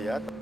yata.